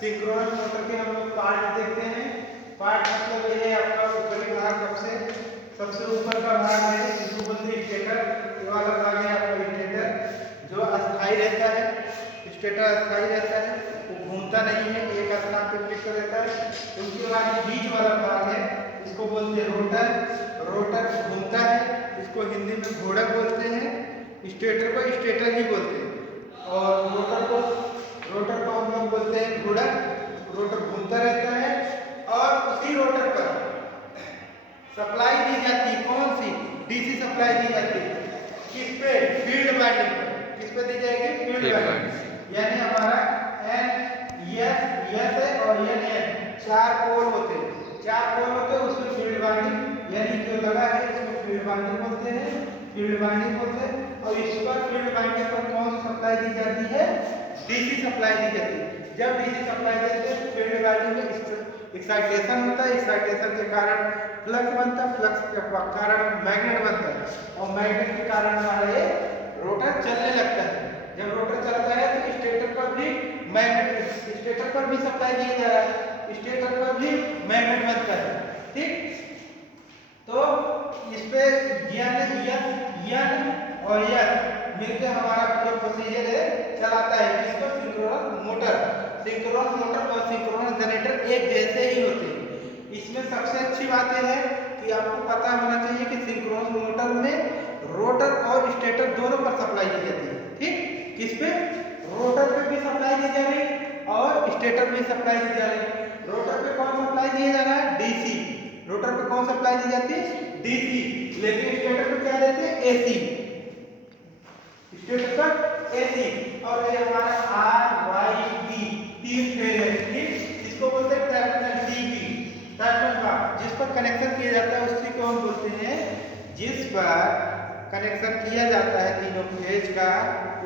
Synchronous motor के हम लोग पार्ट देखते हैं। पार्ट मतलब ये है आपका ऊपरी भाग, सबसे ऊपर का भाग है जिसको बोलते हैं स्टेटर। ये वाला भाग है आपका स्टेटर जो अस्थाई रहता है। स्टेटर अस्थाई रहता है, वो घूमता नहीं है, एक स्थान पर फिक्स रहता है। उसके बाद ये बीच वाला भाग है, इसको बोलते हैं रोटर। रोटर घूमता है, इसको हिंदी में घोड़क बोलते हैं। स्टेटर को स्टेटर ही बोलते हैं और रोटर को हम लोग बोलते हैं घोड़क। रोटर घूमता रहता है और उसी रोटर पर सप्लाई दी जाती है। कौन सी? डीसी सप्लाई दी जाती है। किस पे? फील्ड वाइंडिंग पर। किस पे दी जाएगी? Field winding. यानी हमारा एस है और एन चार पोल होते हैं, उसमें फील्ड वाइंडिंग यानी जो लगा है इसको फील्ड वाइंडिंग बोलते हैं। और इस पर फील्ड वाइंडिंग पर कौन सी सप्लाई दी जाती है? डीसी सप्लाई दी जाती है। जब डीसी सप्लाई देते हैं फील्ड वाइंडिंग में एक्साइटेशन होता है, एक्साइटेशन के कारण फ्लक्स बनता है, फ्लक्स के कारण मैग्नेट बनता है और मैग्नेट के कारण हमारा ये रोटर चलने लगता है। जब रोटर चलता है तो स्टेटर पर भी मैग्नेट, स्टेटर पर भी सप्लाई दिया जा रहा है, स्टेटर पर भी मैग्नेट बनता है। ठीक, तो इस पे और मिलकर हमारा जो प्रोसीजर है चलाता है। इसको सिंक्रोनस मोटर और सिंक्रोनस जनरेटर एक जैसे ही होते हैं। इसमें सबसे अच्छी बात यह है कि आपको पता होना चाहिए कि सिंक्रोनस मोटर में रोटर और स्टेटर दोनों पर सप्लाई दी जाती है। ठीक, किस पे? रोटर पे भी सप्लाई दी जा रही और स्टेटर में सप्लाई दी जा रही। रोटर पे कौन सप्लाई दिया जा रहा है? डीसी। रोटर पे कौन सप्लाई दी जाती है? डीसी। लेकिन स्टेटर पे क्या देते हैं? एसी। स्टेटर पर एसी। और ये हमारा RYD तीन फेज है। ठीक, इसको बोलते हैं टर्मिनल डीबी, टर्मिनल भाग जिस पर कनेक्शन किया जाता है उसी को हम बोलते हैं, जिस पर कनेक्शन किया जाता है तीनों फेज का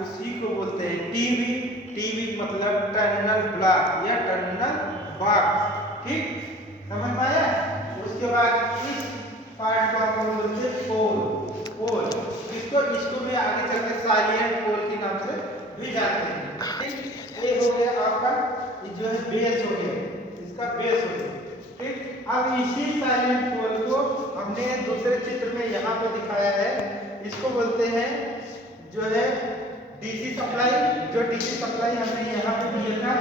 उसी को बोलते हैं टीवी। टीवी मतलब टर्मिनल ब्लॉक या टर्मिनल बॉक्स। ठीक, समझ में आया? उसके बाद इस पार्ट को हम बोलते हैं पोल। इसको भी आगे चलकर साइलेंट पोल के नाम से भी जानते हैं। ठीक, ये हो गया आपका जो है बेस हो गया, इसका बेस हो गया। ठीक, अब इसी साइलेंट पोल को हमने दूसरे चित्र में यहाँ पे दिखाया है। इसको बोलते हैं जो है डीसी सप्लाई। जो डीसी सप्लाई हमने यहाँ पे दिया था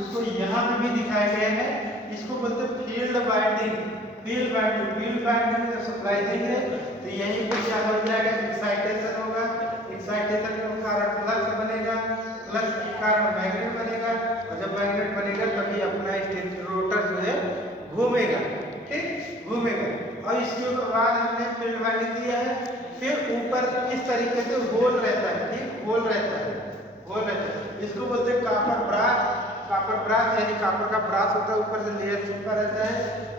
उसको यहाँ पे भी दिखाया गया है। इसको बोलते हैं फील्ड वाइंडिंग में जब सप्लाई देंगे तो यहीं पे क्या हो जाएगा? एक्साइटेशन होगा, एक्साइटेशन के कारण फ्लक्स बनेगा, फ्लक्स के कारण मैग्नेट बनेगा और जब मैग्नेट बनेगा तभी अपना रोटर जो है घूमेगा। ठीक, घूमेगा। और इसके बाद हमने फील्ड वाइंडिंग दिया है। फिर ऊपर इस तरीके से होल रहता है। ठीक, होल रहता है। इसको बोलते हैं कॉपर ब्रास यानी कॉपर का ब्रास होता है, ऊपर से लेयर चिपका रहता है।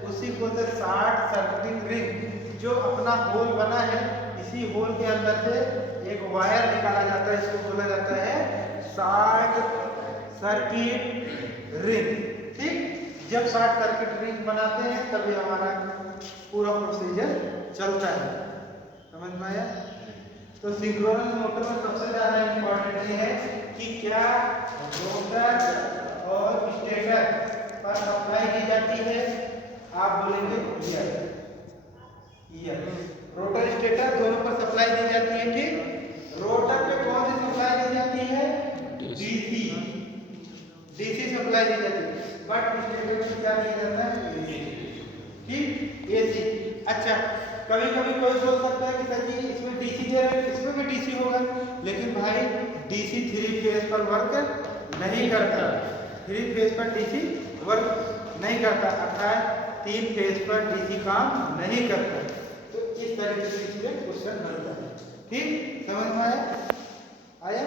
उसी को बोलते हैं शॉर्ट सर्किटिंग रिंग। जो अपना होल बना है इसी होल के अंदर से एक वायर निकाला जाता है, इसको बोला जाता है शॉर्ट सर्किट रिंग। ठीक, जब शॉर्ट सर्किट रिंग बनाते हैं तभी हमारा पूरा प्रोसीजर चलता है। समझ में आया? तो सिंक्रोनस मोटर में सबसे ज्यादा इम्पोर्टेंट ये है कि क्या रोटर और स्टेटर पर सप्लाई की जाती है। आप बोलेंगे यस, रोटर स्टेटर दोनों पर सप्लाई दी जाती है। ठीक, रोटर पे कौन सी सप्लाई दी जाती है? डीसी सप्लाई दी जाती है, बट स्टेटर में क्या दिया जाता है? ठीक, एसी। अच्छा, कभी कभी कोई बोल सकता है कि सर जी इसमें डीसी दे रहे हैं, इसमें भी डीसी होगा, लेकिन भाई डीसी 3 फेज पर वर्क नहीं करता। 3 फेज पर डीसी वर्क नहीं करता, अर्थात 3 फेज पर डीसी काम नहीं करता। तो इस तरीके से इसमें क्वेश्चन बनता है। ठीक, समझ में आया?